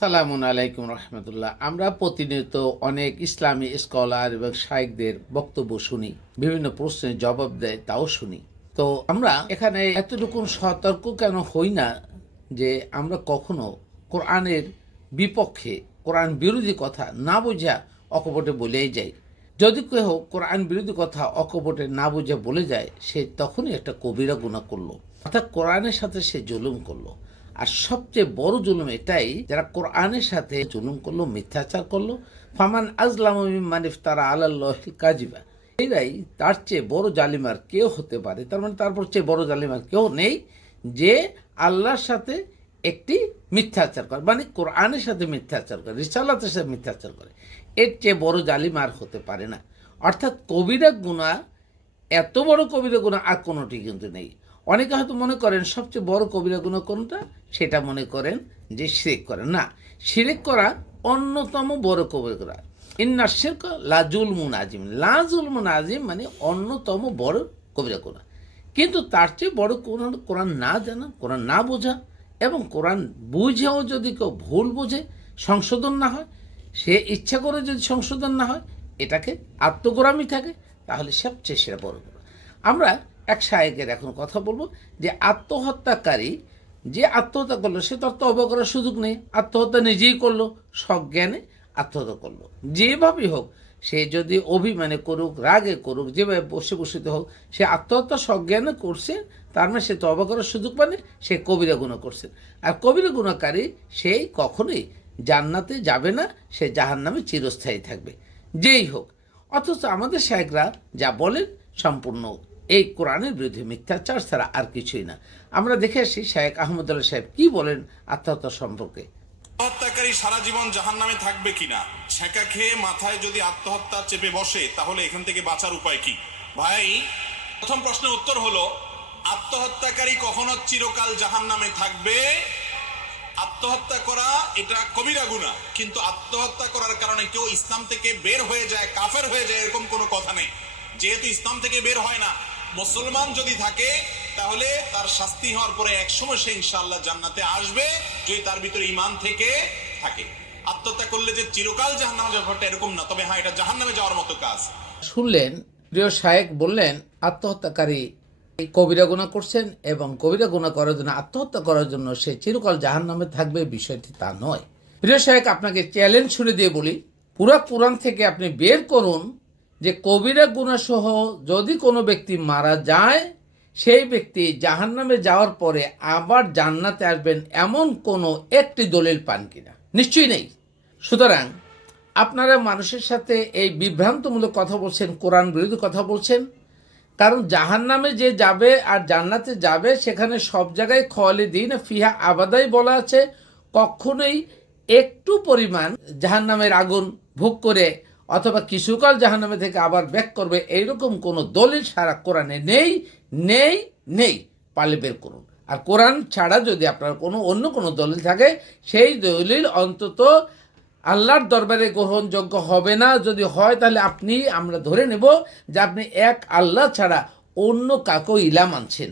সালামুন আলাইকুম রহমতুল্লাহ। আমরা প্রতিনিয়ত অনেক ইসলামী স্কলার এবং শাইখদের বক্তব্য শুনি, বিভিন্ন প্রশ্নের জবাব দেয়, তাও শুনি। তো আমরা এখানে এতটুকু সতর্ক কেন হই না যে আমরা কখনো কোরআনের বিপক্ষে, কোরআন বিরোধী কথা না বোঝা অকপটে বলেই যাই। যদি কেউ কোরআন বিরোধী কথা অকপটে না বুঝে বলে যায়, সে তখনই একটা কবিরা গুনাহ করলো, অর্থাৎ কোরআনের সাথে সে জুলুম করলো। আর সবচেয়ে বড় জুলুম এটাই, যারা কোরআনের সাথে জুলুম করলো, মিথ্যাচার করলো। ফামান আজলামু মিম্মান ইফতারা আলাল্লাহিল কাযিবা, এরাই তার চেয়ে বড় জালিমার কেউ হতে পারে। তার মানে তারপর চেয়ে বড় জালিমার কেউ নেই যে আল্লাহর সাথে একটি মিথ্যাচার করে, মানে কোরআনের সাথে মিথ্যাচার করে, রিসালাতের সাথে মিথ্যাচার করে। এর চেয়ে বড় জালিম আর হতে পারে না। অর্থাৎ কবিরা গুনাহ, এত বড় কবিরা গুনাহ আর কোনোটি কিন্তু নেই। অনেকে হয়তো মনে করেন সবচেয়ে বড় কবিরা গুনাহ কোনটা, সেটা মনে করেন যে শিরক করা। না, শিরক করা অন্যতম বড় কবিরা গুনাহ। ইন্না শিরক লা জুলমুন আযীম, লা জুলমুন আযীম মানে অন্যতম বড় কবিরা গুনাহ। কিন্তু তার চেয়ে বড় কোরআন না জানা, কোরআন না বোঝা, এবং কোরআন বুঝেও যদি কেউ ভুল বোঝে, সংশোধন না হয়, সে ইচ্ছা করে যদি সংশোধন না হয়, এটাকে আত্মগোরামি থাকে, তাহলে সবচেয়ে সেরা বড় গুনাহ। আমরা এক শায়েখের এখন কথা বলবো যে আত্মহত্যাকারী যে আত্মহত্যা করলো, সে তার তওবা করার সুযোগ নেই। আত্মহত্যা নিজেই করলো, সজ্ঞানে আত্মহত্যা করলো। যেভাবেই হোক, সে যদি অভিমানে করুক, রাগে করুক, যেভাবে বসে বসিতে হোক, সে আত্মহত্যা সজ্ঞানে করছে, তার মানে সে তওবা করার সুযোগ পানে, সে কবিরা গুনাহ করছে। আর কবিরা গুনাহকারী সেই কখনোই জান্নাতে যাবে না, সে জাহান্নামে চিরস্থায়ী থাকবে, যেই হোক। অথচ আমাদের শায়েখরা যা বলেন সম্পূর্ণ এই কোরআনের বিরুদ্ধে, মিথ্যাচার ছাড়া আর কিছুই না। আমরা দেখে আসি শায়েখ আহমদুল্লাহ সাহেব কি বলেন আত্মহত্যা সম্পর্কে। আত্মহত্যাকারী সারা জীবন জাহান্নামে থাকবে কিনা, ছেঁকা খেয়ে মাথায় যদি আত্মহত্যা চেপে বসে, তাহলে এখান থেকে বাঁচার উপায় কি? ভাই, প্রথম প্রশ্নের উত্তর হলো, আত্মহত্যাকারী কখনো চিরকাল জাহান্নামে থাকবে? আত্মহত্যা করা এটা কবিরা গুনাহ, কিন্তু আত্মহত্যা করার কারণে কেউ ইসলাম থেকে বের হয়ে যায়, কাফের হয়ে যায়, এরকম কোনো কথা নেই। যেহেতু ইসলাম থেকে বের হয় না, মুসলমান যদি থাকে তাহলে তার শাস্তি হওয়ার পরে একসময় সে ইনশাআল্লাহ জান্নাতে আসবে, যদি তার ভিতরে ঈমান থেকে থাকে। আত্মহত্যা করলে যে চিরকাল জাহান্নামে যাবে এরকম না, তবে হ্যাঁ, এটা জাহান্নামে যাওয়ার মতো কাজ। শুনলেন, প্রিয় শায়েখ বললেন আত্মহত্যাকারী কবিরা গুনাহ করছেন, এবং কবিরা গুনাহ করার জন্য, আত্মহত্যা করার জন্য সে চিরকাল জাহান্নামে থাকবে, বিষয়টি তা নয়। প্রিয় শায়েখ, আপনাকে চ্যালেঞ্জ ছুড়ে দিয়ে বলি, পুরা কোরআন থেকে আপনি বের করুন যে কবিরা গুনাহ সহ যদি কোনো ব্যক্তি মারা যায়, সেই ব্যক্তি জাহান্নামে যাওয়ার পরে আবার জান্নাতে আসবেন, এমন কোনো একটি দলিল পান কিনা? নিশ্চয়ই নেই। সুতরাং আপনারা মানুষের সাথে এই বিভ্রান্তমূলক কথা বলছেন, কোরআন বিরোধী কথা বলছেন। কারণ জাহান্নামে যে যাবে আর জান্নাতে যাবে, সেখানে সব জায়গায় খালিদিন ফিহা আবাদাই বলা আছে। কখনোই একটু পরিমাণ জাহান্নামের আগুন ভোগ করে অথবা কিছুকাল জাহান্নামে থেকে আবার ব্যাক করবে, এইরকম কোনো দলিল সারা কোরআনে নেই, নেই, নেই। পারলে বের করুন। আর কোরআন ছাড়া যদি আপনার কোনো অন্য কোনো দলিল থাকে, সেই দলিল অন্তত আল্লাহর দরবারে গ্রহণযোগ্য হবে না। যদি হয় তাহলে আমরা ধরে নেব যে আপনি এক আল্লাহ ছাড়া অন্য কাকেও ইলা মানছেন।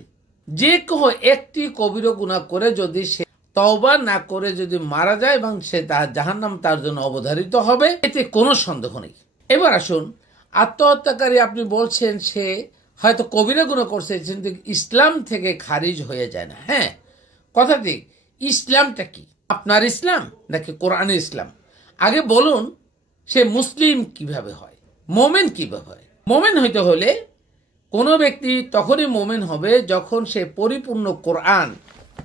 যে কেউ একটি কবিরা গুনাহ করে যদি সে তওবা না করে যদি মারা যায়, এবং সে তার জাহান্নাম তার জন্য অবধারিত হবে, এতে কোনো সন্দেহ নেই। এবার আসুন, আত্মহত্যাকারী আপনি বলছেন সে হয়তো কবিরা গুনাহ করছে, কিন্তু ইসলাম থেকে খারিজ হয়ে যায় না। হ্যাঁ, কথা ঠিক। ইসলামটা কি? আপনার ইসলাম নাকি কোরআনের ইসলাম? আগে বলুন, সে মুসলিম কিভাবে হয়, মোমেন কিভাবে হয়? মোমেন হইতে হলে কোনো ব্যক্তি তখনই মোমেন হবে যখন সে পরিপূর্ণ কোরআন,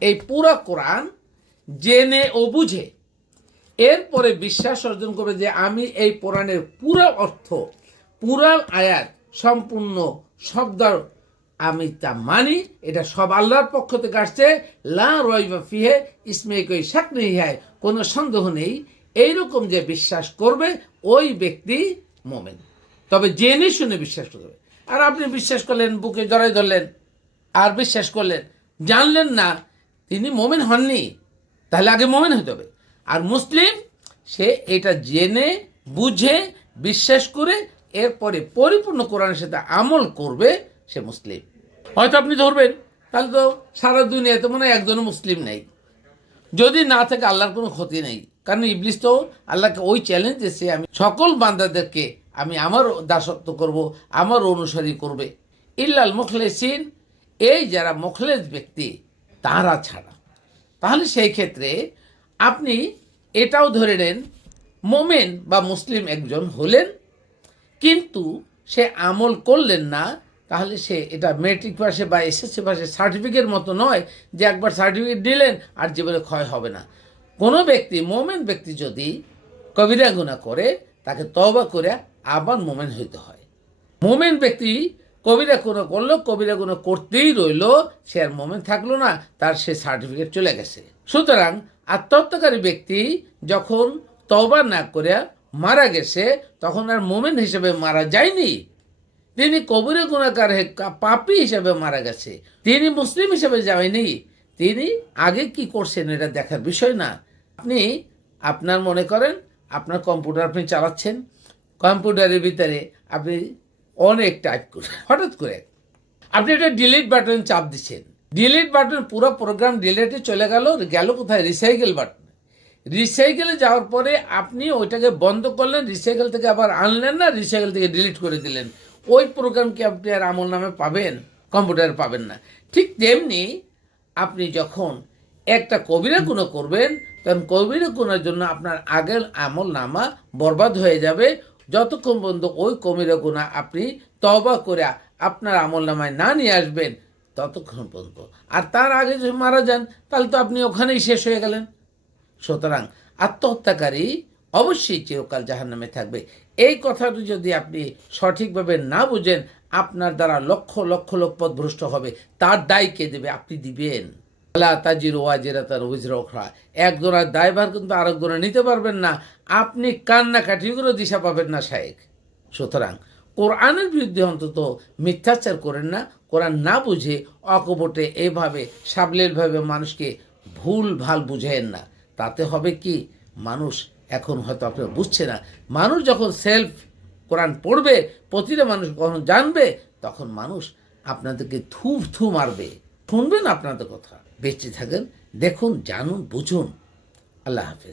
এই পুরা কোরআন জেনে ও বুঝে এরপরে বিশ্বাস অর্জন করবে যে আমি এই কোরআনের পুরা অর্থ, পুরা আয়াত, সম্পূর্ণ শব্দ আমি তা মানি, এটা সব আল্লাহর পক্ষ থেকে আসছে, লা রাইবা ফিহি ইসমে কোই শাক নেই হয়, কোনো সন্দেহ নেই, এইরকম যে বিশ্বাস করবে, ওই ব্যক্তি মোমেন। তবে জেনে শুনে বিশ্বাস করবে। আর আপনি বিশ্বাস করলেন, বুকে জড়াই ধরলেন আর বিশ্বাস করলেন, জানলেন না তিনি মোমেন হননি, তাহলে আগে মোমেন হতে হবে। আর মুসলিম, সে এটা জেনে বুঝে বিশ্বাস করে এরপরে পরিপূর্ণ কোরআনের সাথে আমল করবে, সে মুসলিম। হয়তো আপনি ধরবেন, তাহলে তো সারা দুনিয়াতে মনে হয় একজনও মুসলিম নেই। যদি না থাকে আল্লাহর কোনো ক্ষতি নেই, কারণ ইবলিস তো আল্লাহকে ওই চ্যালেঞ্জ দিয়েছে, আমি সকল বান্দাদেরকে আমি আমার দাসত্ব করব, আমার অনুসারী করবে, ইল্লাল মুখলেসিন, এই যারা মুখলেস ব্যক্তি তারা ছাড়া। তাহলে সেই ক্ষেত্রে আপনি এটাও ধরে নেন, মোমেন বা মুসলিম একজন হলেন কিন্তু সে আমল করলেন না, তাহলে সে এটা মেট্রিক পাশে বা এসএসসি পাশে সার্টিফিকেট মতো নয় যে একবার সার্টিফিকেট দিলেন আর জীবনে ক্ষয় হবে না। কোনো ব্যক্তি, মোমেন ব্যক্তি যদি কবিরা গুনাহ করে তাকে তওবা করে আবার মোমেন হইতে হয়। মোমেন ব্যক্তি কবিরা গুনাহ করলো, কবিরা গুনাহ করতেই রইল, সে আর মোমেন থাকলো না, তার সে সার্টিফিকেট চলে গেছে। সুতরাং আত্মহত্যাকারী ব্যক্তি যখন তওবা না করে মারা গেছে তখন আর মোমেন হিসেবে মারা যায়নি, তিনি কবিরা গুনাহগার পাপী হিসেবে মারা গেছে, তিনি মুসলিম হিসেবে যায়নি। তিনি আগে কি করছেন এটা দেখার বিষয় না। আপনি আপনার মনে করেন আপনার কম্পিউটার আপনি চালাচ্ছেন, কম্পিউটারের ভিতরে আপনি অনেক টাইপ করে হঠাৎ করে আপনি একটা ডিলিট বাটন চাপ দিচ্ছেন, ডিলিট বাটন পুরো প্রোগ্রাম ডিলিটে চলে গেল, গেল কোথায়? Recycle button. রিসাইকেলে যাওয়ার পরে আপনি ওইটাকে বন্ধ করলেন, রিসাইকেল থেকে আবার আনলেন না, রিসাইকেল থেকে ডিলিট করে দিলেন, ওই প্রোগ্রামকে আপনি আর আমল নামে পাবেন? কম্পিউটারে পাবেন না। ঠিক তেমনি আপনি যখন একটা কবিরা গুনাহ করবেন তখন কবিরা গুনার জন্য আপনার আগের আমল নামা বরবাদ হয়ে যাবে, যতক্ষণ পর্যন্ত ওই কবিরা গুনাহ আপনি তওবা করে আপনার আমল নামায় না নিয়ে আসবেন ততক্ষণ পর্যন্ত। আর তার আগে যদি মারা যান তাহলে তো আপনি ওখানেই শেষ হয়ে গেলেন। সুতরাং আত্মহত্যাকারী অবশ্যই চিরকাল জাহান্নামে থাকবে। এই কথাটি যদি আপনি সঠিকভাবে না বুঝেন, আপনার দ্বারা লক্ষ লক্ষ লোক পথভ্রষ্ট হবে, তার দায় কে দেবে? আপনি দিবেন। লা তাজিরু ওয়াজিরাতান উযরা উখরা, একজনের দায়ভার কিন্তু আরেকজনে নিতে পারবেন না, আপনি কান্নাকাটি করে দিশা পাবেন না শায়েখ। সুতরাং কোরআনের বিরুদ্ধে অন্তত মিথ্যাচার করেন না, কোরআন না বুঝে অকপটে এইভাবে সাবলীলভাবে মানুষকে ভুল ভাল বুঝেন না। তাতে হবে কি, মানুষ এখন হয়তো আপনারা বুঝছে না, মানুষ যখন সেলফ কোরআন পড়বে, প্রতিটা মানুষ কখন জানবে, তখন মানুষ আপনাদেরকে থু থু মারবে, শুনবেন আপনাদের কথা। বেঁচে থাকেন, দেখুন, জানুন, বুঝুন। আল্লাহ হাফেজ।